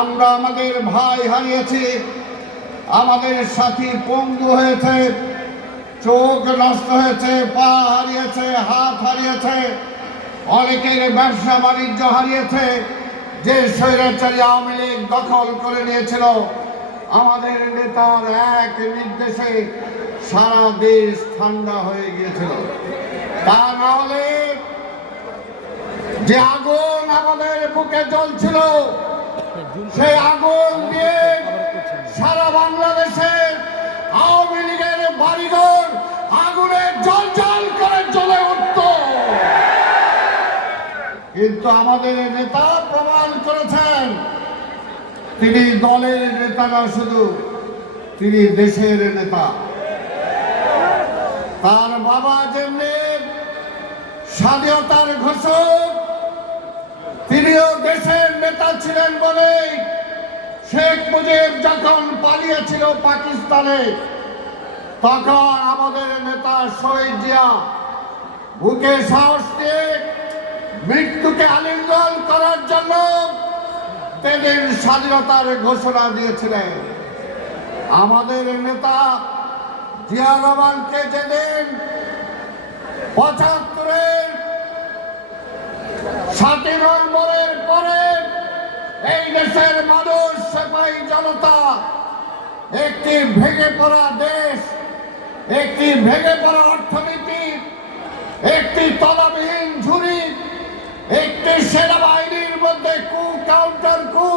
আমরা আমাদের ভাই হারিয়েছি, আমাদের সাথী পঙ্গু হয়েছে, চোখ নষ্ট হয়েছে, পা হারিয়েছে, হাত হারিয়েছে, অনেকের ব্যবসা বাণিজ্য হারিয়েছে, যে স্বৈরাচারী আওয়ামী লীগ দখল করে নিয়েছিল। আমাদের নেতার এক নির্দেশে সারা দেশ ঠান্ডা হয়ে গিয়েছিল। তা না হলে যে আগুন বুকে জ্বলছিল সেই আগুন দিয়ে সারা বাংলাদেশের আওয়ামী লীগের বাড়িঘর আগুনে জল জল করে জ্বলে উঠত। কিন্তু আমাদের নেতা প্রমাণ করেছেন, তিনি দলের নেতা না শুধু, তিনি দেশের নেতা। তার বাবা যেমনি স্বাধীনতার ঘোষক তিনিও দেশের নেতা ছিলেন বলে শেখ মুজিব যখন পালিয়েছিল পাকিস্তানে, তখন আমাদের নেতা শহীদ জিয়া বুকে সাহস দিয়ে মৃত্যুকে আলিঙ্গন করার জন্য সেদিন স্বাধীনতার ঘোষণা দিয়েছিলেন। আমাদের নেতা জিয়া রহমানকে যেদিন পঁচাত্তরের সাতই দেশের মানুষ, সেপাই জনতা, একটি ভেঙে পড়া দেশ, একটি ভেঙে পড়া অর্থনীতি, একটি তলাবিহীন ঝুড়ি, একটি সেনাবাহিনীর মধ্যে কু কাউন্টার কু,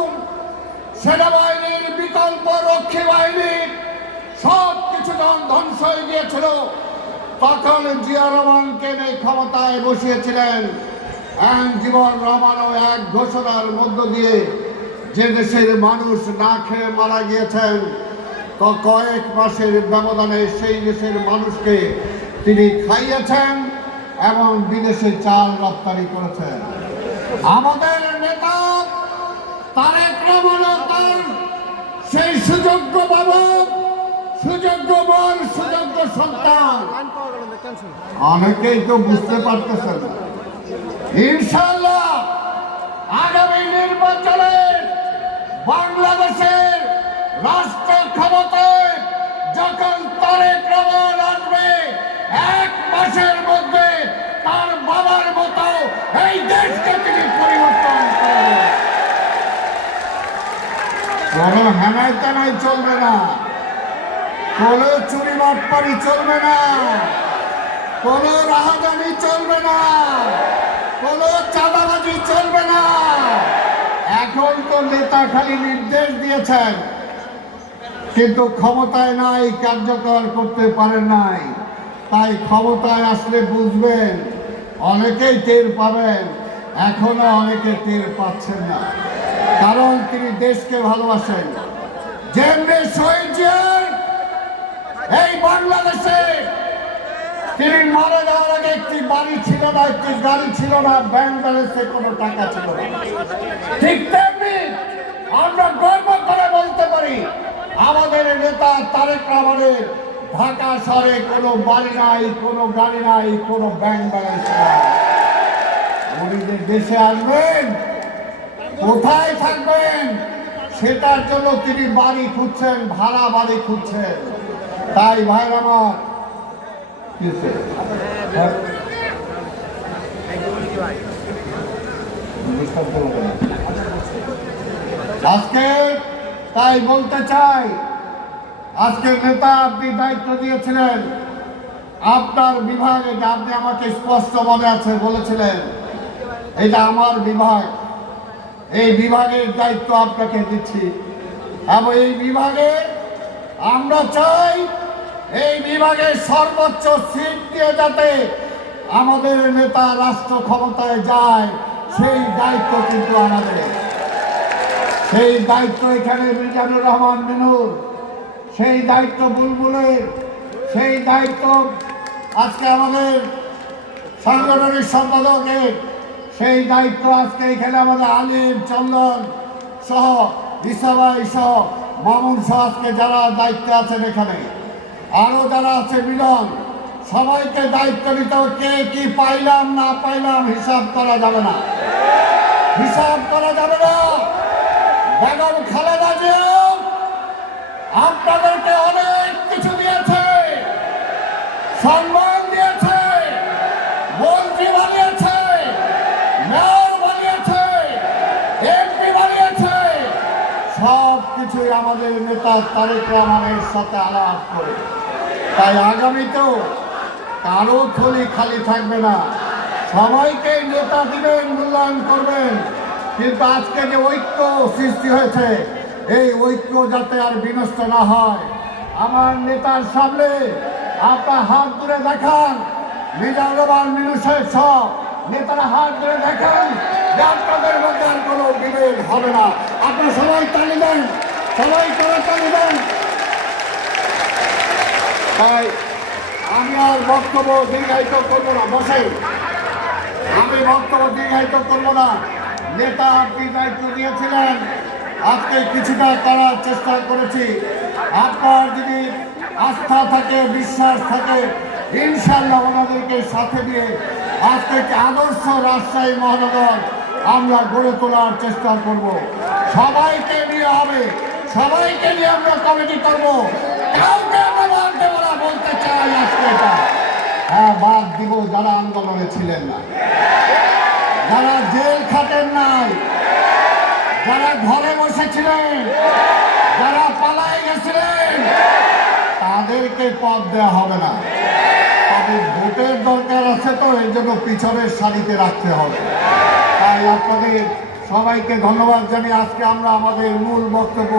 সেনাবাহিনীর বিকল্প রক্ষী বাহিনী সব কিছু যখন ধ্বংস হয়ে গিয়েছিল, তখন জিয়া রহমানকে নিয়ে ক্ষমতায় বসিয়েছিলেন। এক জীবন রহমানও এক ঘোষণার মধ্য দিয়ে যে দেশের মানুষ না খেয়ে মারা গিয়েছেন কয়েক মাসের ব্যবধানে সেই দেশের মানুষকে তিনি খাইয়েছেন এবং বিদেশে চাল রপ্তানি করেছেন। আমাদের নেতা সেই সুযোগ্য বাবু সুযোগ্য বল সুযোগ্য সন্তান। অনেকেই তো বুঝতে পারতেছে না। ইনশাল্লাহ আগামী নির্বাচনে বাংলাদেশের রাষ্ট্র ক্ষমতায় যখন তারেক রহমান আসবে, এক মাসের মধ্যে তার বাবার মতো এই দেশকে তিনি পরিবর্তন করবেন। চলবে না। কোনো চুরি বাটপারি চলবে না। কোনো রাহাজানি চলবে না। কোনো চাঁদাবাজি তো নেতা খালি নির্দেশ দিয়েছেন, কিন্তু ক্ষমতায় নাই, কার্যকর করতে পারেন নাই। তাই ক্ষমতায় আসলে বুঝবেন, অনেকেই টের পাবেন, এখনও অনেকে টের পাচ্ছেন না। কারণ তিনি দেশকে ভালোবাসেন। এই বাংলাদেশে তিনি মারা যাওয়ার আগে একটি বাড়ি ছিল না, একটি গাড়ি ছিল না, ব্যাংক ব্যালেন্সে কোনো টাকা ছিল না। ঠিক আমরা গর্ব করে বলতে পারি, আমাদের নেতা তারেক রহমানের ঢাকা শহরে কোনো বাড়ি নাই, কোনো গাড়ি নাই, কোনো ব্যাংক ব্যালেন্স নাই। উনি যে দেশে আসবেন, কোথায় থাকবেন, সেটার জন্য তিনি বাড়ি খুঁজছেন, ভাড়া বাড়ি খুঁজছেন। তাই ভাইর আমার হয়েছে? হ্যাঁ? ডিস্টার্ব করব না। আজকে তাই বলতে চাই, আজকে নেতা আপনি দায়িত্ব দিয়েছিলেন। আপনার বিভাগে আপনি আমাকে স্পষ্ট মনে আছে বলেছিলেন। এটা আমার বিভাগ। এই বিভাগের দায়িত্ব আপনাকে দিচ্ছি। এবং এই বিভাগে আমরা চাই, এই বিভাগের সর্বোচ্চ সিট দিয়ে যাতে আমাদের নেতা রাষ্ট্র ক্ষমতায় যায়, সেই দায়িত্ব কিন্তু আমাদের। সেই দায়িত্ব এখানে মিজানুর রহমান মিনুর, সেই দায়িত্ব বুলবুলের, সেই দায়িত্ব আজকে আমাদের সাংগঠনিক সম্পাদকের, সেই দায়িত্ব আজকে এখানে আমাদের আলিম, চন্দন সহ, রিসাবাই সহ, মামুন সহ আজকে যারা দায়িত্বে আছেন এখানে, আরও যারা আছে মিলন, সবাইকে দায়িত্ব নিতে কে কি পাইলাম না পাইলাম হিসাব করা যাবে না। হিসাব করা যাবে না। বেগম খালেদা জিয়া, আপনাদেরকে অনেক কিছু দিয়েছে। সম্মান দিয়েছে, মন্ত্রী বানিয়েছে, মেয়র বানিয়েছে, এমপি বানিয়েছে। সব কিছুই আমাদের নেতা তারেক রহমানের সাথে আলাপ করে। তাই আগামীতেও কারও থলি খালি থাকবে না। সবাইকে নেতা দিবেন, মূল্যায়ন করবেন। কিন্তু আজকে যে ঐক্য সৃষ্টি হয়েছে, এই ঐক্য যাতে আর বিনষ্ট না হয়, আমার নেতার সামনে আপনার হাত ধরে দেখান, মিজানুর রহমান, মিনু সব নেতারা হাত ধরে দেখান আপনাদের মধ্যে আর কোনো বিভেদ হবে না। আপনারা সবাই তালি দেন, সবাই করে তালি দেন। তাই আমি আর বক্তব্য দীর্ঘায়িত করব না বসে আমি বক্তব্য দীর্ঘায়িত করব না। নেতা আপনি দায়িত্ব দিয়েছিলেন আজকে কিছুটা করার চেষ্টা করেছি। আপনার যদি আস্থা থাকে, বিশ্বাস থাকে ইনশাল্লাহ ওনাদেরকে সাথে দিয়ে আজকে আদর্শ রাজশাহী মহানগর আমরা গড়ে তোলার চেষ্টা করব। সবাইকে নিয়ে হবে। সবাইকে নিয়ে আমরা কমিটি করব। কাউকে আমরা বাদ দেবো বলতে চাই আজকে এটা। হ্যাঁ বাদ দিব যারা আন্দোলনে ছিলেন না। যারা জেল খাটেন নাই, যারা ঘরে বসেছিলেন, যারা পালায় গেছিলেন, তাদেরকে পদ দেওয়া হবে না। তাদের ভোটের দরকার আছে তো, এই জন্য পিছনের সারিতে রাখতে হবে। তাই আপনাদের সবাইকে ধন্যবাদ জানিয়ে আজকে আমরা আমাদের মূল বক্তব্য